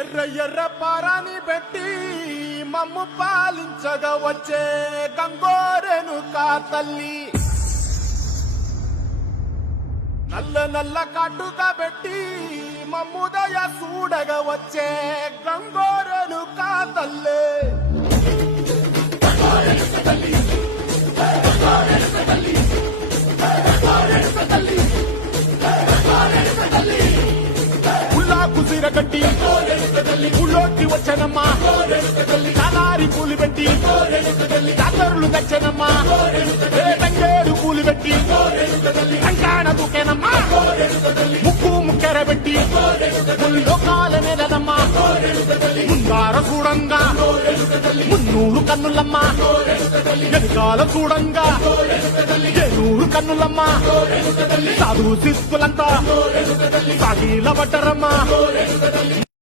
ఎర్ర ఎర్ర పారాని పెట్టి మమ్ము పాలించగా వచ్చే గంగోరెను కా తల్లి, నల్ల నల్ల కాటుగా పెట్టి మమ్ముదయ చూడగా వచ్చే గంగోరెను కా తల్లి. కుసిరగట్టి ఊళ్ళోకి వచ్చనమ్మా, కాలారి పూలు పెట్టి జాతరులు తెచ్చనమ్మా, తంగేడు పూలు పెట్టి కంకాణ దూకేనమ్మా, ముక్కు ముక్కెర పెట్టి లోకాల నెలనమ్మా, ముందార చూడంగా మున్నూరు కన్నులమ్మా, వెనుకాల చూడంగా ఏనూరు కన్నులమ్మా, సాధు శిస్తులంతా సాగిల పట్టరమ్మా.